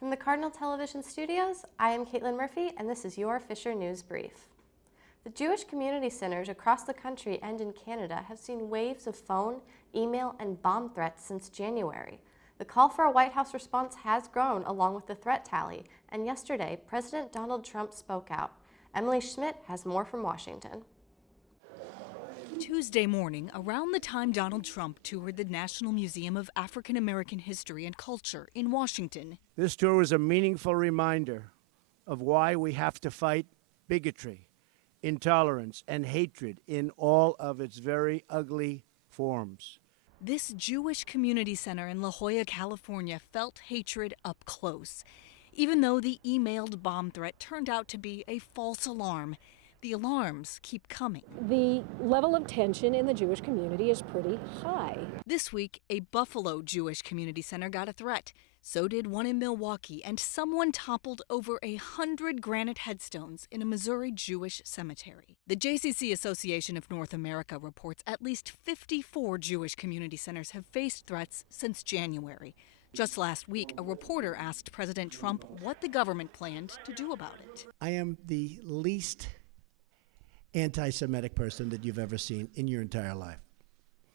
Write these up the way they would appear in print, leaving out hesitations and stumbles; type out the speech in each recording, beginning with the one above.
From the Cardinal Television Studios, I am Caitlin Murphy, and this is your Fisher News Brief. The Jewish community centers across the country and in Canada have seen waves of phone, email, and bomb threats since January. The call for a White House response has grown along with the threat tally, and yesterday, President Donald Trump spoke out. Emily Schmidt has more from Washington. Tuesday morning, around the time Donald Trump toured the National Museum of African American History and Culture in Washington. This tour was a meaningful reminder of why we have to fight bigotry, intolerance, and hatred in all of its very ugly forms. This Jewish community center in La Jolla, California felt hatred up close. Even though the emailed bomb threat turned out to be a false alarm, the alarms keep coming. The level of tension in the Jewish community is pretty high. This week, a Buffalo Jewish community center got a threat. So did one in Milwaukee, and someone toppled over 100 granite headstones in a Missouri Jewish cemetery. The JCC Association of North America reports at least 54 Jewish community centers have faced threats since January. Just last week, a reporter asked President Trump what the government planned to do about it. I am the least anti-Semitic person that you've ever seen in your entire life.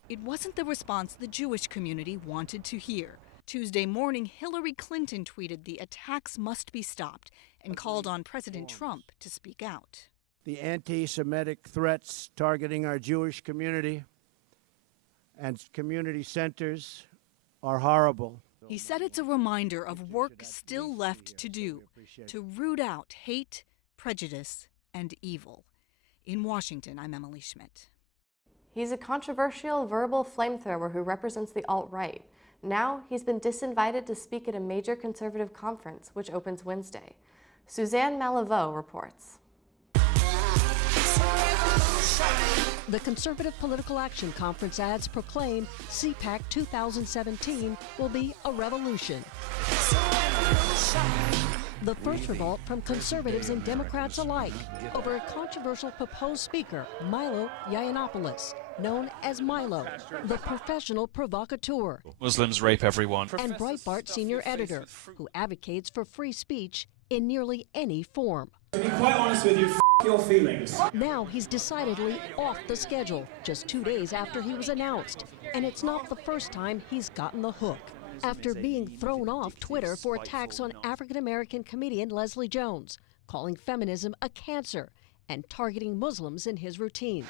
It wasn't the response the Jewish community wanted to hear. Tuesday morning, Hillary Clinton tweeted the attacks must be stopped and called on President Trump to speak out. The anti-Semitic threats targeting our Jewish community and community centers are horrible. He said it's a reminder of work still left to do to root out hate, prejudice, and evil. In Washington, I'm Emily Schmidt. He's a controversial verbal flamethrower who represents the alt-right. Now, he's been disinvited to speak at a major conservative conference, which opens Wednesday. Suzanne Malivaux reports. The Conservative Political Action Conference ads proclaim CPAC 2017 will be a revolution. The first revolt from conservatives and Democrats alike over a controversial proposed speaker, Milo Yiannopoulos, known as Milo, the professional provocateur. Muslims rape everyone. And Breitbart senior editor, who advocates for free speech in nearly any form. To be quite honest with you, your feelings. Now he's decidedly off the schedule, just 2 days after he was announced. And it's not the first time he's gotten the hook. After being thrown off Twitter for attacks on African-American comedian Leslie Jones, calling feminism a cancer, and targeting Muslims in his routines.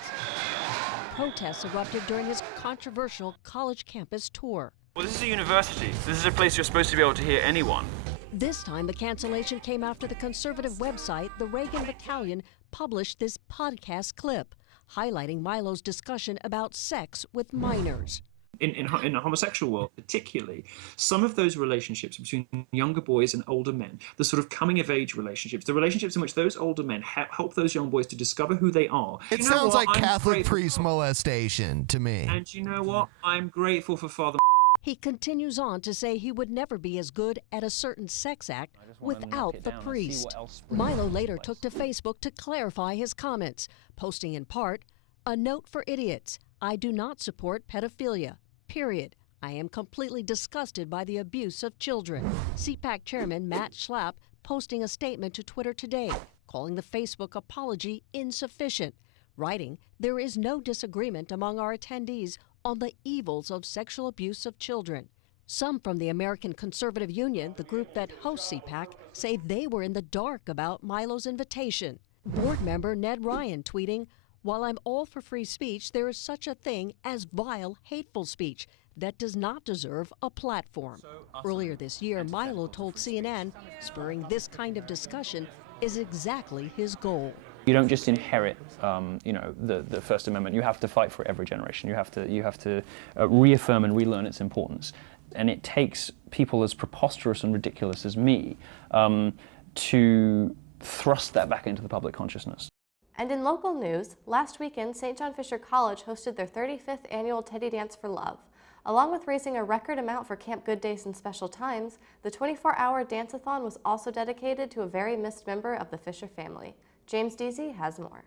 Protests erupted during his controversial college campus tour. Well, this is a university. This is a place you're supposed to be able to hear anyone. This time, the cancellation came after the conservative website, the Reagan Battalion, published this podcast clip, highlighting Milo's discussion about sex with minors. In the homosexual world, particularly, some of those relationships between younger boys and older men, the sort of coming-of-age relationships, the relationships in which those older men help those young boys to discover who they are. It sounds like Catholic priest molestation to me. And you know what? I'm grateful for Father. He continues on to say he would never be as good at a certain sex act without the priest. Milo later took to Facebook to clarify his comments, posting in part, "A note for idiots. I do not support pedophilia. Period. I am completely disgusted by the abuse of children." CPAC chairman Matt Schlapp posting a statement to Twitter today, calling the Facebook apology insufficient, writing, "There is no disagreement among our attendees on the evils of sexual abuse of children." Some from the American Conservative Union, the group that hosts CPAC, say they were in the dark about Milo's invitation. Board member Ned Ryan tweeting, "While I'm all for free speech, there is such a thing as vile, hateful speech that does not deserve a platform." Earlier this year, Milo told CNN, spurring this kind of discussion is exactly his goal. You don't just inherit, the First Amendment. You have to fight for it every generation. You have to reaffirm and relearn its importance. And it takes people as preposterous and ridiculous as me to thrust that back into the public consciousness. And in local news, last weekend, St. John Fisher College hosted their 35th annual Teddy Dance for Love. Along with raising a record amount for Camp Good Days and Special Times, the 24-hour dance-a-thon was also dedicated to a very missed member of the Fisher family. James Deasy has more.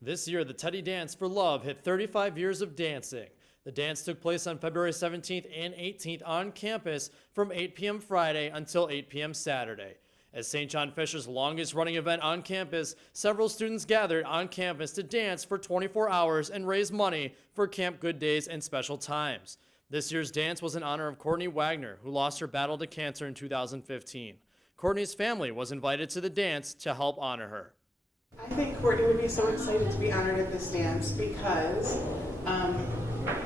This year, the Teddy Dance for Love hit 35 years of dancing. The dance took place on February 17th and 18th on campus from 8 p.m. Friday until 8 p.m. Saturday. As St. John Fisher's longest running event on campus, several students gathered on campus to dance for 24 hours and raise money for Camp Good Days and special times. This year's dance was in honor of Courtney Wagner, who lost her battle to cancer in 2015. Courtney's family was invited to the dance to help honor her. I think Courtney would be so excited to be honored at this dance because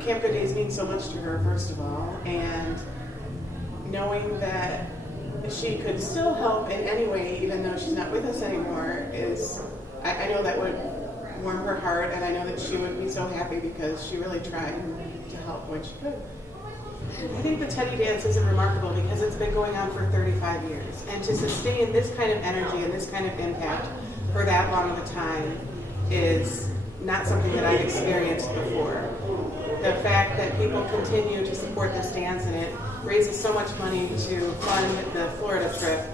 Camp Good Days means so much to her, first of all, and knowing that she could still help in any way, even though she's not with us anymore, I know that would warm her heart, and I know that she would be so happy because she really tried to help when she could. I think the Teddi dance is remarkable because it's been going on for 35 years, and to sustain this kind of energy and this kind of impact for that long of a time is not something that I've experienced before. The fact that people continue to support this dance and it raises so much money to fund the Florida trip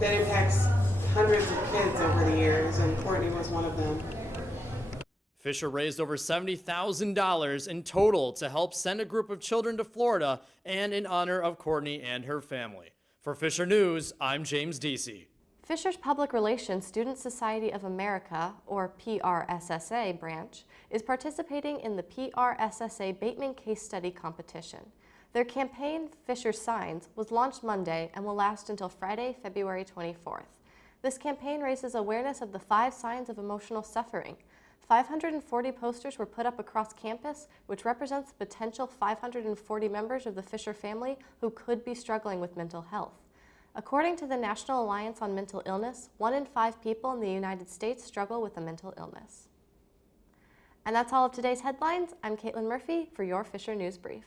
that impacts hundreds of kids over the years, and Courtney was one of them. Fisher raised over $70,000 in total to help send a group of children to Florida and in honor of Courtney and her family. For Fisher News, I'm James Deasy. Fisher's Public Relations Student Society of America, or PRSSA branch, is participating in the PRSSA Bateman Case Study Competition. Their campaign, Fisher Signs, was launched Monday and will last until Friday, February 24th. This campaign raises awareness of the 5 signs of emotional suffering. 540 posters were put up across campus, which represents the potential 540 members of the Fisher family who could be struggling with mental health. According to the National Alliance on Mental Illness, 1 in 5 people in the United States struggle with a mental illness. And that's all of today's headlines. I'm Caitlin Murphy for your Fisher News Brief.